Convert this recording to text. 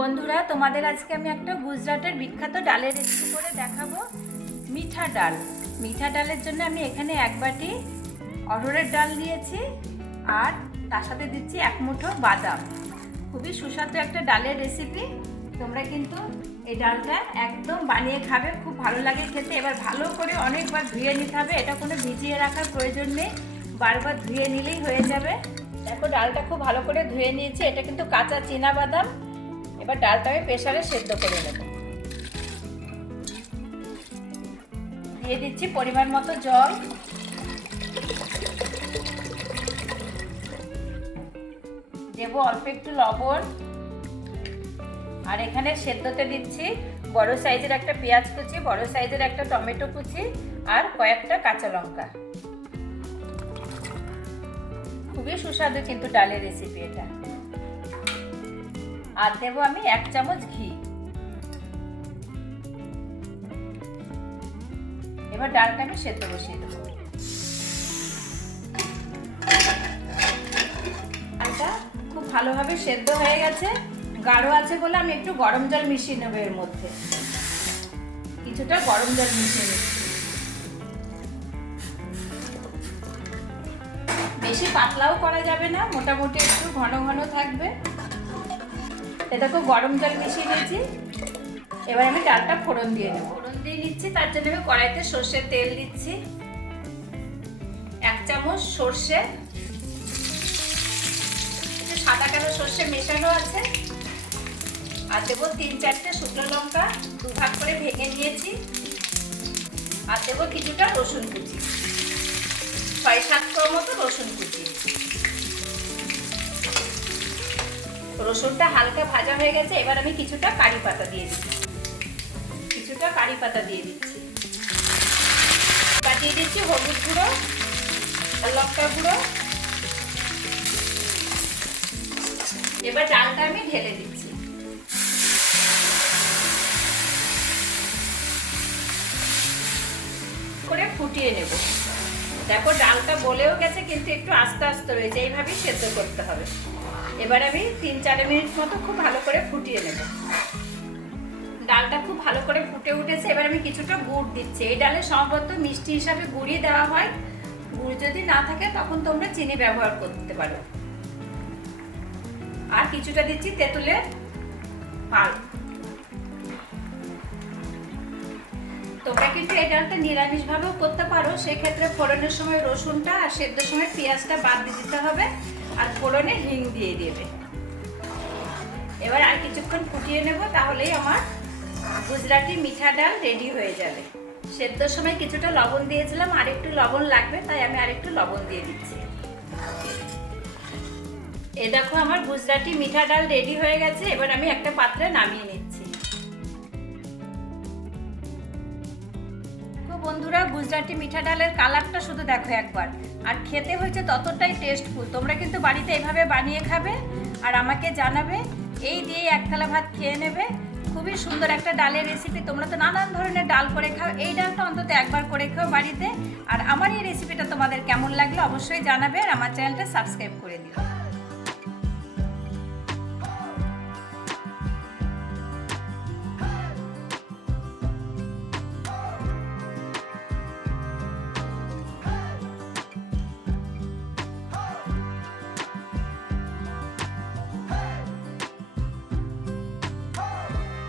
বন্ধুরা, তোমাদের আজকে আমি একটা গুজরাটের বিখ্যাত ডালের রেসিপি করে দেখাবো। মিঠা ডাল। মিঠা ডালের জন্য আমি এখানে এক বাটি অড়হরের ডাল নিয়েছি আর তার সাথে দিচ্ছি এক মুঠো বাদাম। খুবই সুস্বাদু একটা ডালের রেসিপি। তোমরা কিন্তু এই ডালটা একদম বানিয়ে খাবে, খুব ভালো লাগে খেতে। এবার ভালো করে অনেকবার ধুয়ে নিতে হবে, এটা কোনো ভিজিয়ে রাখার প্রয়োজন নেই, বারবার ধুয়ে নিলেই হয়ে যাবে। দেখো ডালটা খুব ভালো করে ধুয়ে নিয়েছি, এটা কিন্তু কাঁচা চীনা বাদাম। এবার ডালটা আমি প্রেসারে সেদ্ধ করে নেব। দিয়ে দিচ্ছি পরিমাণ মতো জল, দেব অল্প একটু লবণ, আর এখানে সেদ্ধতে দিচ্ছি বড় সাইজের একটা পেঁয়াজ কুচি, বড় সাইজের একটা টমেটো কুচি আর কয়েকটা কাঁচা লঙ্কা। খুবই সুস্বাদু কিন্তু ডালের রেসিপি এটা। আর দেবো আমি 1 চামচ ঘি। এবার ডালটা আমি সেদ্ধ বসিয়ে দেবো। ডালটা খুব ভালোভাবে সেদ্ধ হয়ে গেছে, গাঢ় আছে বলে আমি একটু গরম জল মিশিয়ে নেবো। এর মধ্যে কিছুটা গরম জল মিশিয়ে নিচ্ছি। বেশি পাতলাও করা যাবে না, মোটামুটি একটু ঘন ঘন থাকবে। দেখো গরম জল মিশিয়ে নিয়েছি। এবার আমি ডালটা ফোড়ন দিয়ে নেব। ফোড়ন দিয়ে নিচ্ছি, তার জন্য আমি কড়াইতে সর্ষের তেল দিচ্ছি। 1 চামচ সর্ষে, সাদা কালো সর্ষে মেশানো আছে। আর দেবো 3-4টে শুকনো লঙ্কা 2 ভাগ করে ভেঙে নিয়েছি। আর দেবো কিছুটা রসুন কুচি, 6-7 কোয়া মতো রসুন কুচি। রসুনটা হালকা ভাজা হয়ে গেছে। এবার আমি কিছুটা কারি পাতা দিয়ে দিচ্ছি। এবার দিয়ে দিচ্ছি হলুদ গুঁড়ো আর লঙ্কা গুঁড়ো। এবার ডালটা আমি ঢেলে দিচ্ছি। করে ফুটিয়ে নেব। দেখো ডালটা বলেও গেছে, কিন্তু একটু আস্তে আস্তে রয়েছে, এইভাবেই সেদ্ধ করতে হবে। এবার আমি 3-4 মিনিট মতো খুব ভালো করে ফুটিয়ে নেব। ডালটা খুব ভালো করে ফুটে উঠেছে। এবার আমি কিছুটা গুড় দিচ্ছি। এই ডালে সম্ভবত মিষ্টি হিসাবে গুড়ই দেওয়া হয়, গুড় যদি না থাকে তখন তোমরা চিনি ব্যবহার করতে পারো। আর কিছুটা দিচ্ছি তেঁতুলের পাল্প। তোমরা কিন্তু এই ডালটা নিরামিষ ভাবেও করতে পারো, সেক্ষেত্রে ফোড়নের সময় রসুনটা আর সেদ্ধর সময় পেঁয়াজটা বাদ দিয়ে দিতে হবে, আর ফোড়নে হিং দিয়ে দেবে। এবার আর কিছুক্ষণ ফুটিয়ে নেব, তাহলেই আমার গুজরাটি মিঠা ডাল রেডি হয়ে যাবে। সেদ্ধর সময় কিছুটা লবণ দিয়েছিলাম, আর একটু লবণ লাগবে, তাই আমি আর একটু লবণ দিয়ে দিচ্ছি। এ দেখো আমার গুজরাটি মিঠা ডাল রেডি হয়ে গেছে। এবার আমি একটা পাত্রে নামিয়ে নিচ্ছি। বন্ধুরা, গুজরাটি মিঠা ডালের কালারটা শুধু দেখো একবার, আর খেতে হয়েছে ততটাই টেস্টফুল। তোমরা কিন্তু বাড়িতে এইভাবে বানিয়ে খাবে আর আমাকে জানাবে। এই দিয়ে 1 থালা ভাত খেয়ে নেবে। খুবই সুন্দর একটা ডালের রেসিপি। তোমরা তো নানান ধরনের ডাল করে খাও, এই ডালটা অন্তত একবার করে খাও বাড়িতে। আর আমার এই রেসিপিটা তোমাদের কেমন লাগলো অবশ্যই জানাবে, আর আমার চ্যানেলটা সাবস্ক্রাইব করে দিও।